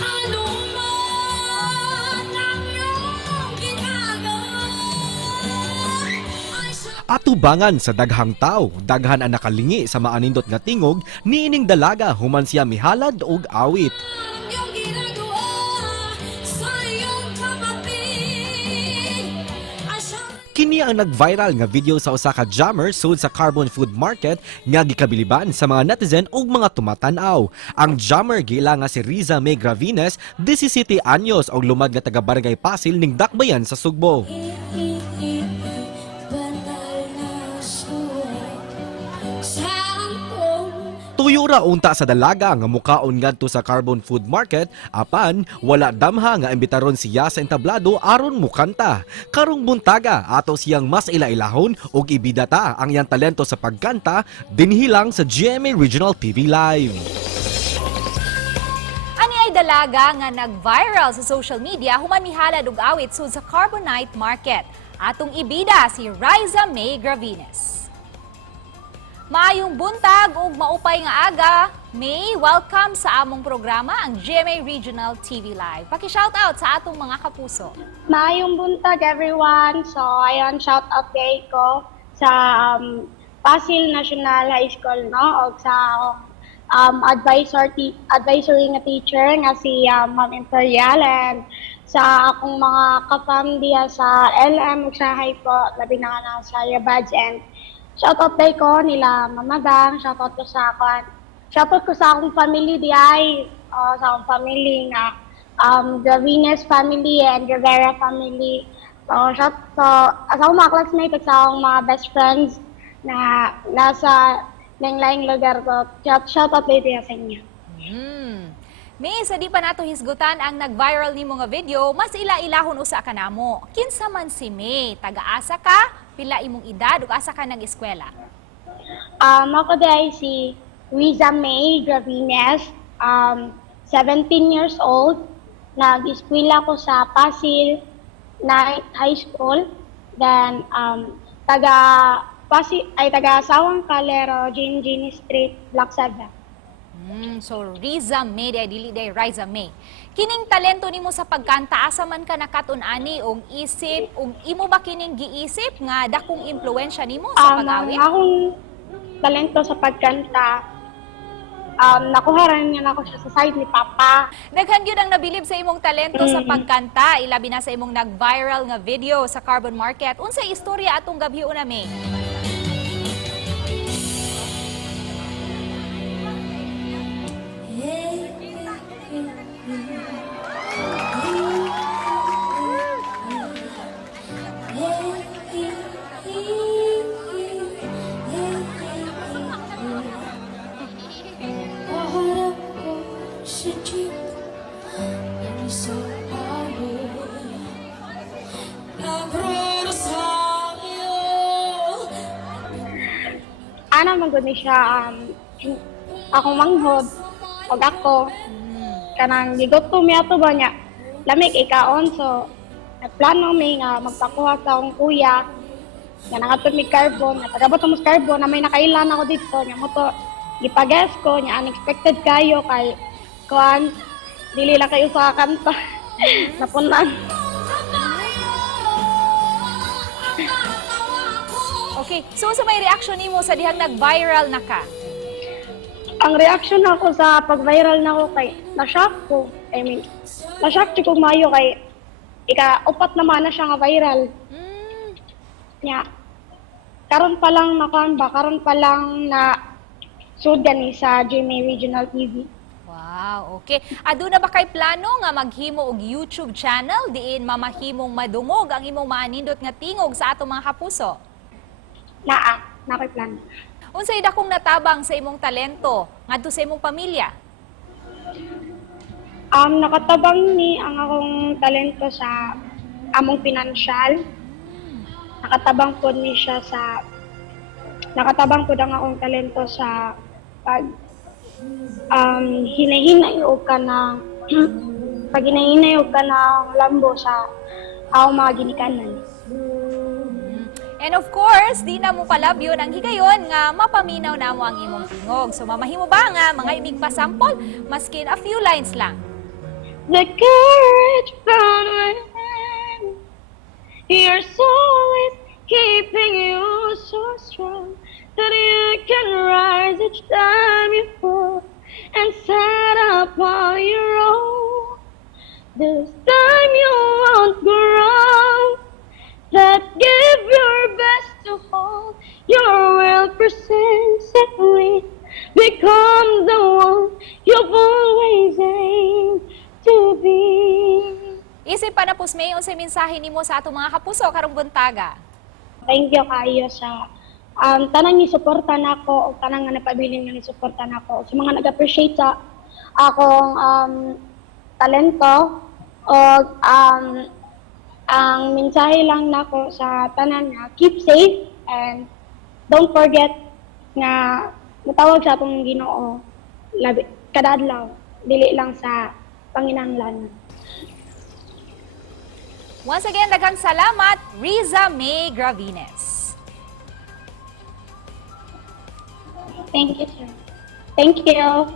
Ano man ang iyong ginagawa ay Atubangan sa daghang tao, daghan ang nakalingi sa maanindot nga tingog niining dalaga human siya mihalad og awit. iyong ginagawa sa iyong kapatid ay Kini ang nag-viral nga video sa usa ka jammer sud sa Carbon Food Market nga gikabiliban sa mga netizen ug mga tumatan-aw. Ang jammer gila nga si Riza May Gravines, 17 anyos og lumad nga taga Barangay Pasil ning Dakbayan sa Sugbo. banal na sulat sa akong Tuyo ra unta sa dalaga nga mukaon ngadto sa Carbon Food Market apan wala damha nga imbitaron siya sa entablado aron mukanta. Karong buntaga ato siyang mas ilailahon ug ibidata ang iyang talento sa pagkanta dinhilang sa GMA Regional TV Live. Ani ay dalaga nga nag-viral sa social media human mihalad og awit sud sa Carbonite Market. Atong ibida si Riza May Gravines. Maayong buntag ug maupay nga aga. May, welcome sa among programa ang GMA Regional TV Live. Paki-shoutout sa atong mga kapuso. Maayong buntag everyone. So ayon shout out kay ko sa Pasil National High School no og sa advisory nga teacher nga si Ma'am Imperial and sa akong mga ka-fam diha sa LM ug sa high po labi na nga sa Yabads and shout out kay ko nila Mamadang, shout out ko sa akong family diay sa akong family nga Gravines family and Rivera family. So, sa akong mga classmates at sa akong mga best friends na nasa laing lugar ko. Shout out later sa inyo. May, sa di pa nato hisgutan ang nag-viral nimo nga video, mas ila-ilahon usa ka namo. Kinsa man si May, taga-asa ka, pila imong edad ug asa ka nag-eskwela? Ako diay si Riza May Gravines, 17 years old. Nag-eskwela ko sa Pasil High School. Then, taga Sawang Calero, Ginigini Street, Block 7. So Riza May, dili day Riza May. Kining talento nimo sa pagkanta, asa man ka nakatun-ani og isip, og imo ba kining giisip nga dakong impluwensya nimo sa pag-awit? Akong talento sa pagkanta, nakuha rin niya ako siya sa side ni Papa. Daghan gyud ang nabilib sa imong talento sa pagkanta, ilabi na sa imong nag-viral nga video sa Carbon Market. Unsay istorya atong gabhion na May? Paharap ko sa jeep ng isang araw nagdarasal iyo. Ana magud ni siya akong manghod og ako kanang gigoto mi ato ba niya lamig ikaon so nagplano mi nga magpakuha sa akong kuya nga nangatod mi carbon nga tagabot mo sa carbon na may nakailan ako dito nya mo to gipagas ko nya unexpected kayo kay kuan dili lang kayo sa kanta napunan. Okay, so sa may reaction nimo sa dihang nag-viral na ka? Ang reaction ako sa pag-viral na ako kay na-shock ko. Na-shock ko mayo kay ika-upat naman na siya nga viral. Nya, karon pa lang karon pa lang na sudan ni sa GMA Regional TV. Wow, okay. Aduna ba kay plano nga maghimo og YouTube channel diin mamahimong madungog ang imong maanindot nga tingog sa atong mga kapuso? Na ko'y plan. Unsay dakong natabang sa imong talento ngadto sa imong pamilya? Nakatabang ni ang akong talento sa among pinansyal. Nakatabang po ang akong talento sa pag hinahinay o ka na pag hinahinay o ka ng lambo sa akong mga ginikanan. And of course, di na mo palabyon ang higayon nga mapaminaw na mo ang imong tingog. So mamahimo ba nga mga imig pasampol, maskin a few lines lang. The courage found within your soul is keeping you so strong that you can rise each time you fall and stand up on your own. This time you won't go wrong. That give your best to hold your will persistently become the one you've always aimed to be. Isip pa na pusmay unsay mensahe nimo sa atong mga kapuso karong buntaga. Thank you kayo sa tanang ni suporta nako o tanang nga napabilin nga ni suporta nako. Sa mga nag-appreciate sa akong talento o ang mensahe lang nako sa tanan nga keep safe and don't forget nga matawag sa atong Ginoo kada adlaw dili lang sa panginahanglan. Once again, daghang salamat, Riza May Gravines. Thank you, sir. Thank you.